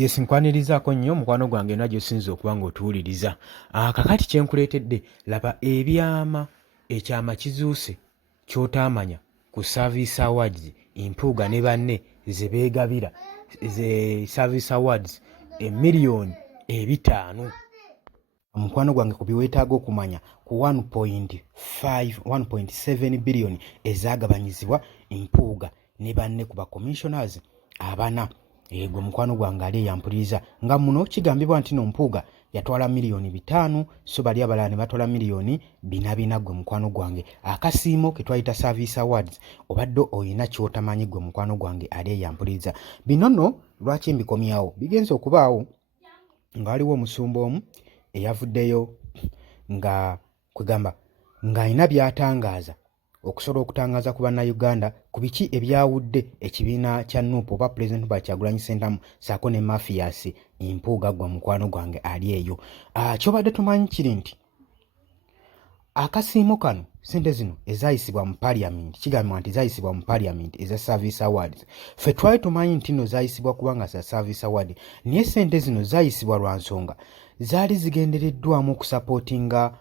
Yes, nkwanirizaako nnyo mukwano gwange era gy'osinza okuba ng'otuwuliriza. Kakati kye nkuleetedde, laba ebyama ekyama kizuuse ky'otaamanya ku Service Awards Impuuga ne banne ze beegabira ze Service Awards emiliyoni 5. Mukwano gwange ku byeweetaaga okumanya ku 1.7 biliyoni ezaagabanyizibwa Impuuga ne banne ku ba commissioners 4. Ego mukwano gwange ali yampuliriza nga muno kigambibwa nti no Mpuuga yatwala miliyoni 5 so bali abalala ne batwala miliyoni 4 gwe mukwano gwange. Akasiimo ke twayita Service Awards obadde oyina ky'otamanyi gwe mukwano gwange ali yampuliriza. Bino nno lwaki mbikomyawo bigenze okubaawo nga waliwo omusumba omu eyavuddeyo nga kwegamba ng'alina by'atangaaza okusobola okutangaaza ku bannayuganda ku biki ebyawudde ekibiina kya Nuupu oba Pulezidenti Robert Kyagulanyi Ssentamu ssaako ne Mathias Impuuga gwa mukwano gwange ali eyo. Kyobadde tumanyi kiri nti akasiimo kano ssente zino ezaayisibwa mu Parliament, kigambibwa nti zaayisibwa mu Parliament eza Service Awards. Ffe twali tumanyi nti nno zaayisibwa kubanga za Service Award, naye ssente zino zaayisibwa lwa nsonga zaali zigendereddwamu okusapootinga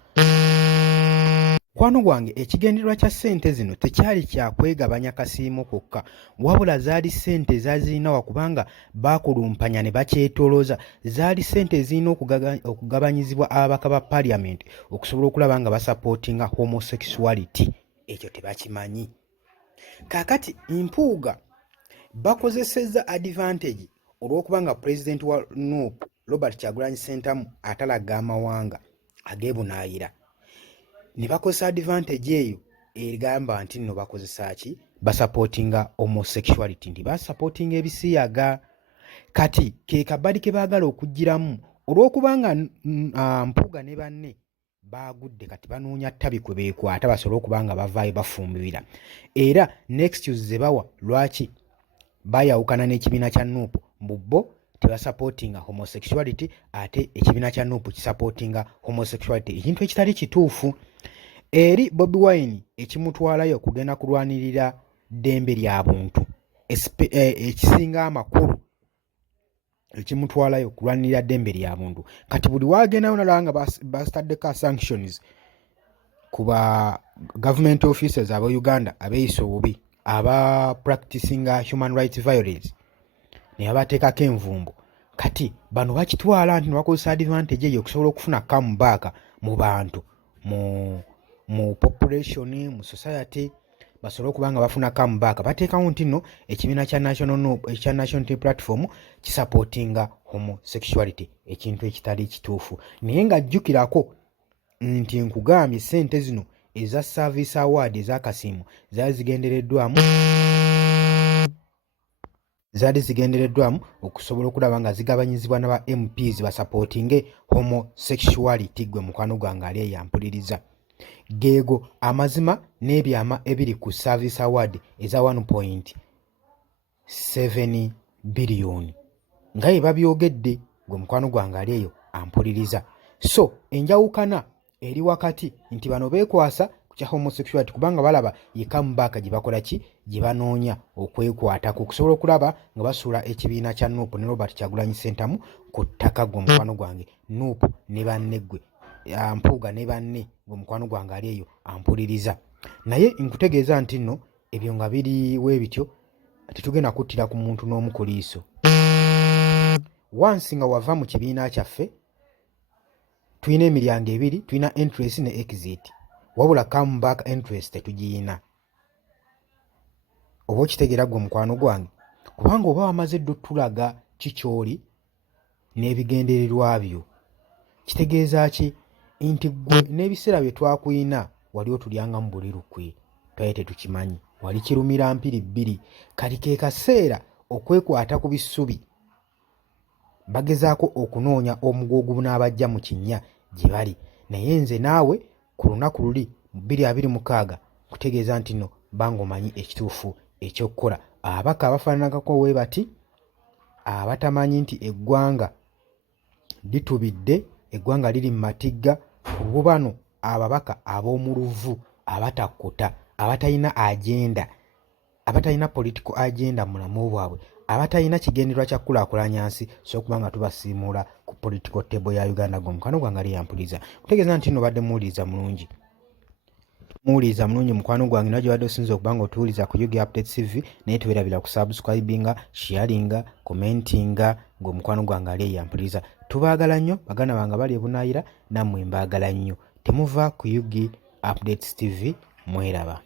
mukwano gwange. Ekigendererwa kya ssente zino tekyali kya kwegabanya kasiimo kokka, wabula zaali ssente ezazirina wakubanga baakulumpanya ne bakyetolooza. Zaali ssente ezirina okugabanyizibwa ababaka ba Parliament okusobola okulaba nga basapootinga homosexuality. Ekyo tebakimanyi. Kaakati Impuuga bakozesezza advantage olw'okubanga Pulezidenti wa Nuupu Robert Kyagulanyi Ssentamu atalaga amawanga ageebunaayira, ne bakozesa advantage eyo egamba nti nno bakozesa ki, basapootinga homosexuality, nti basapootinga ebisiyaga. Kati ke kabbali ke baagala okugiramu olw'okubanga Mpuuga ne banne baagudde, kati banoonya ttabi kwe beekwata basobole okuba nga bavaayo bafumbirira. Era n'excuse ze bawa lwaki bayawukana n'ekibiina kya Nuupu, bo tebasapootinga homosexuality ate ekibiina kya Nuupu kisapootinga homosexuality, ekintu ekitali kituufu. Eri Bobi Wine ekimutwalayo okugenda kulwanirira ddembe lya buntu ekisinga amakulu, ekimutwalayo kulwanirira ddembe lya buntu. Kati buli waagendayo nalaba nga bastaddeko sanctions ku ba government officers aba Uganda abeeyisa obubi, aba practicinga human rights violence, ne babateekako envumbo. Kati bano bakitwala nti bakozesa advantage eyo okusobola okufuna comeback mu bantu, mu population, mu society, basobole okuba nga bafuna comeback. Bateekawo nti nno ekibiina kya National Unity Platform kisapootinga homosexuality, ekintu ekitali kituufu. Naye ng'ajjukirako nti nkugambye ssente zino eza Service Award ez'akasiimo zaali zigendereddwamu okusobola okulaba nga zigabanyizibwa n'aba MPs basapootinge homosexuality. Gwe mukwano gwange ali eyampuliriza. Geego amazima n'ebyama ebiri ku Service Award eza 1.7 biliyoni nga bye babyogedde. Gwe mukwano gwange ali eyo ampuliriza. So enjawukana eri wakati nti bano beekwasa ku kya homosexuality kubanga balaba ye comeback gye bakola ki, gye banoonya okwekwatako okusobola okulaba nga basuula ekibiina kya Nuupu ne Robert Kyagulanyi Ssentamu ku ttaka. Gwe mukwano gwange Nuupu ne banne gwe Mpuuga ne banne gwe mukwano gwange ali eyo ampuliriza. Naye nkutegeeza nti nno ebyo nga biriwe bityo tetugenda kuttira ku muntu n'omu ku liiso. Wansi nga wava mu kibiina kyaffe tulina emiryango ebiri, tulina interest ne exit, wabula comeback interest tetugiyina. Oba okitegeera gwe mukwano gwange, kubanga oba wamaze dde otulaga kikyoli n'ebigendererwa byo, kitegeeza ki nti gwe n'ebiseera bye twakuyina wali otulyanga mu buli lukwe, twaye tetukimanyi, wali kirumira mpiri bbiri. Kali ke kaseera okwekwata ku bisubi, bagezaako okunoonya omugugu n'abajja mu kinnya gye bali. Naye nze naawe ku lunaku luli mu 2026 kutegeeza nti nno banga omanyi ekituufu eky'okukola. Ababaka abafaananako we bati abatamanyi nti eggwanga litubidde, eggwanga liri mu matigga, olwo bano ababaka ab'omu luvu abatakkuta, abatalina agenda, abatalina political agenda mu mulamu bwabwe, abatalina kigendererwa kya kukulaakulanya nsi so okuba nga tubasiimuula ku political table ya Uganda gwe mukwano gwange ali yampuliza kutegeeza nti nno badde muwuliriza mulungi mukwano gwange nayo gyebadde osinza okuba nga otuwuliza ku UG Updates TV naye tubeerabira ku subscribinga sharinga commentinga gwe mukwano gwange ali yampuliza tubaagala nnyo baganda bange bali ebunaayira nammwe mbaagala nnyo temuva ku UG Updates TV mweraba